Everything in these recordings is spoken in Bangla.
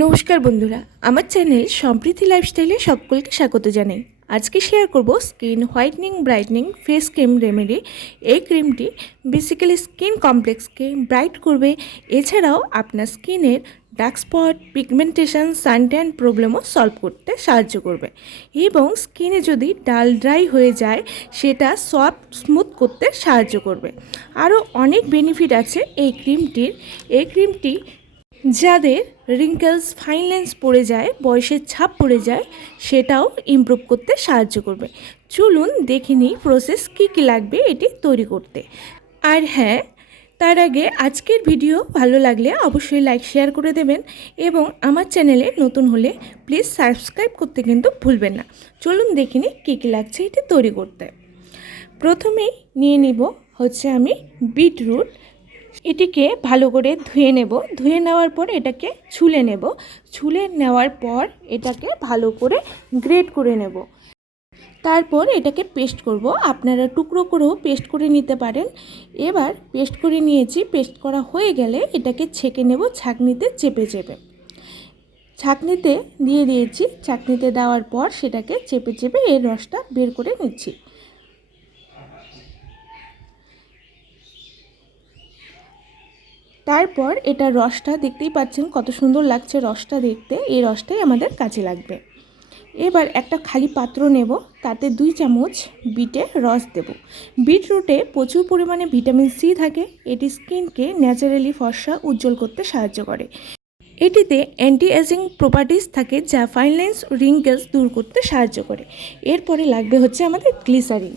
নমস্কার বন্ধুরা, আমার চ্যানেল সম্প্রীতি লাইফস্টাইলে সকলকে স্বাগত জানাই। আজকে শেয়ার করব skin whitening brightening face cream remedy এই ক্রিমটি বেসিক্যালি স্কিন কমপ্লেক্সকে ব্রাইট করবে। এছাড়াও আপনার স্কিনের ডার্ক স্পট পিগমেন্টেশন সানট্যান প্রবলেমও সলভ করতে সাহায্য করবে। এবং স্কিনে যদি ডাল ড্রাই হয়ে যায়, সেটা সফট স্মুথ করতে সাহায্য করবে। আরও অনেক বেনিফিট আছে এই ক্রিমটির এই ক্রিমটি যাদের রিঙ্কেলস ফাইন লেন্স পড়ে যায়, বয়সের ছাপ পড়ে যায়, সেটাও ইমপ্রুভ করতে সাহায্য করবে। চলুন দেখে নিই প্রসেস কী কী লাগবে এটি তৈরি করতে। আর হ্যাঁ তার আগে আজকের ভিডিও ভালো লাগলে অবশ্যই লাইক শেয়ার করে দেবেন এবং আমার চ্যানেলে নতুন হলে প্লিজ সাবস্ক্রাইব করতে কিন্তু ভুলবেন না। চলুন দেখে নিই কী কী লাগছে এটি তৈরি করতে। প্রথমেই নিয়ে নিব হচ্ছে আমি বিটরুট এটিকে ভালো করে ধুয়ে নেব। ধুয়ে নেওয়ার পর এটাকে ছুলে নেব। ছুলে নেওয়ার পর এটাকে ভালো করে গ্রেট করে নেব। তারপর এটাকে পেস্ট করব। আপনারা টুকরো করেও পেস্ট করে নিতে পারেন। এবার পেস্ট করে নিয়েছি। পেস্ট করা হয়ে গেলে এটাকে ছেঁকে নেব, ছাঁকনিতে চেপে চেপে। ছাঁকনিতে দিয়ে দিয়েছি। ছাঁকনিতে দেওয়ার পর সেটাকে চেপে চেপে এর রসটা বের করে নিচ্ছি। তারপর এটা রসটা দেখতেই পাচ্ছেন কত সুন্দর লাগছে রসটা দেখতে। এই রসটাই আমাদের কাজে লাগবে। এবার একটা খালি পাত্র নেব, তাতে দুই চামচ বিটে রস দেব। বিটরুটে প্রচুর পরিমাণে ভিটামিন সি থাকে, এটি স্কিনকে ন্যাচারালি ফর্সা, উজ্জ্বল করতে সাহায্য করে। এটিতে অ্যান্টি এজিং প্রপার্টিস থাকে যা ফাইন লাইন্স রিঙ্কেলস দূর করতে সাহায্য করে। এরপরে লাগবে হচ্ছে আমাদের গ্লিসারিন।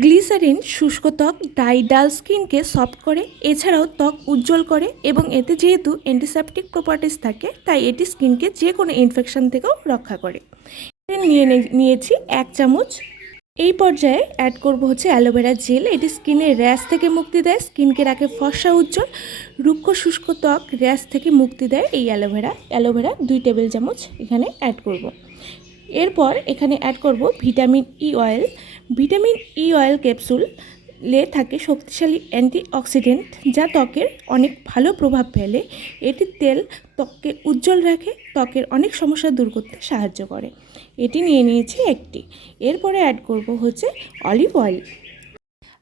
গ্লিসারিন শুষ্ক ত্বক ডাই ডাল স্কিনকে সফট করে, এছাড়াও ত্বক উজ্জ্বল করে এবং এতে যেহেতু অ্যান্টিসেপটিক প্রপার্টিস থাকে, তাই এটি স্কিনকে যে কোনো ইনফেকশন থেকেও রক্ষা করে। নিয়ে নিয়েছি এক চামচ। এই পর্যায়ে অ্যাড করব হচ্ছে অ্যালোভেরা জেল। এটি স্কিনের র্যাশ থেকে মুক্তি দেয়, স্কিনকে রাখে ফর্সা উজ্জ্বল। রুক্ষ শুষ্ক ত্বক র্যাশ থেকে মুক্তি দেয় এই অ্যালোভেরা। অ্যালোভেরা দুই টেবিল চামচ এখানে অ্যাড করব। এরপর এখানে অ্যাড করব vitamin E oil vitamin E oil capsule লে থাকে শক্তিশালী অ্যান্টিঅক্সিডেন্ট যা ত্বকের অনেক ভালো প্রভাব ফেলে। এটির তেল ত্বককে উজ্জ্বল রাখে, ত্বকের অনেক সমস্যা দূর করতে সাহায্য করে। এটি নিয়ে নিয়েছি একটি। এরপরে অ্যাড করব হচ্ছে অলিভ অয়েল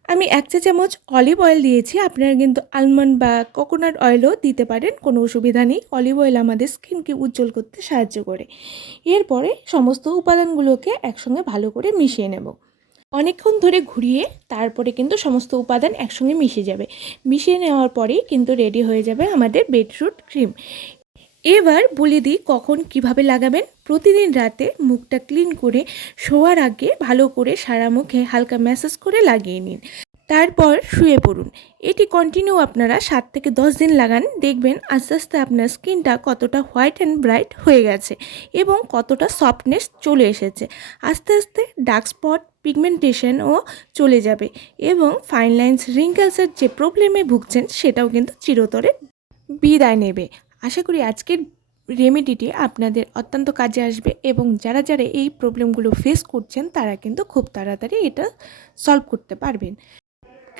আমি এক চা চামচ অলিভ অয়েল দিয়েছি। আপনারা কিন্তু আলমন্ড বা কোকোনাট অয়েলও দিতে পারেন, কোনো অসুবিধা নেই। অলিভ অয়েল আমাদের স্কিনকে উজ্জ্বল করতে সাহায্য করে। এরপরে সমস্ত উপাদানগুলোকে একসঙ্গে ভালো করে মিশিয়ে নেব। অনেকক্ষণ ধরে ঘুরিয়ে তারপরে কিন্তু সমস্ত উপাদান একসঙ্গে মিশে যাবে। মিশিয়ে নেওয়ার পরেই কিন্তু রেডি হয়ে যাবে আমাদের বেডরুট ক্রিম এবার বলে দিই কখন কীভাবে লাগাবেন। প্রতিদিন রাতে মুখটা ক্লিন করে শোয়ার আগে ভালো করে সারা মুখে হালকা ম্যাসাজ করে লাগিয়ে নিন। তারপর শুয়ে পড়ুন। এটি কন্টিনিউ আপনারা সাত থেকে দশ দিন লাগান। দেখবেন আস্তে আস্তে আপনার স্কিনটা কতটা হোয়াইট অ্যান্ড ব্রাইট হয়ে গেছে এবং কতটা সফটনেস চলে এসেছে। আস্তে আস্তে ডার্ক স্পট পিগমেন্টেশনও চলে যাবে এবং ফাইন লাইন্স রিঙ্কেলসের যে প্রবলেমে ভুগছেন সেটাও কিন্তু চিরতরে বিদায় নেবে। আশা করি আজকের রেমেডিটি আপনাদের অত্যন্ত কাজে আসবে এবং যারা যারা এই প্রবলেমগুলো ফেস করছেন তারা কিন্তু খুব তাড়াতাড়ি এটা সলভ করতে পারবেন।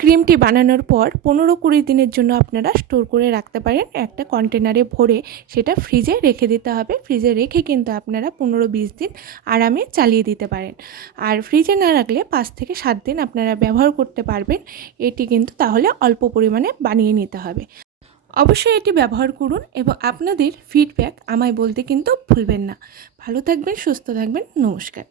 ক্রিমটি বানানোর পর পনেরো কুড়ি দিনের জন্য আপনারা স্টোর করে রাখতে পারেন। একটা কন্টেনারে ভরে সেটা ফ্রিজে রেখে দিতে হবে। ফ্রিজে রেখে কিন্তু আপনারা পনেরো বিশ দিন আরামে চালিয়ে দিতে পারেন। আর ফ্রিজে না রাখলে পাঁচ থেকে সাত দিন আপনারা ব্যবহার করতে পারবেন। এটি কিন্তু তাহলে অল্প পরিমাণে বানিয়ে নিতে হবে। অবশ্যই এটি ব্যবহার করুন এবং আপনাদের ফিডব্যাক আমায় বলতে কিন্তু ভুলবেন না। ভালো থাকবেন, সুস্থ থাকবেন, নমস্কার।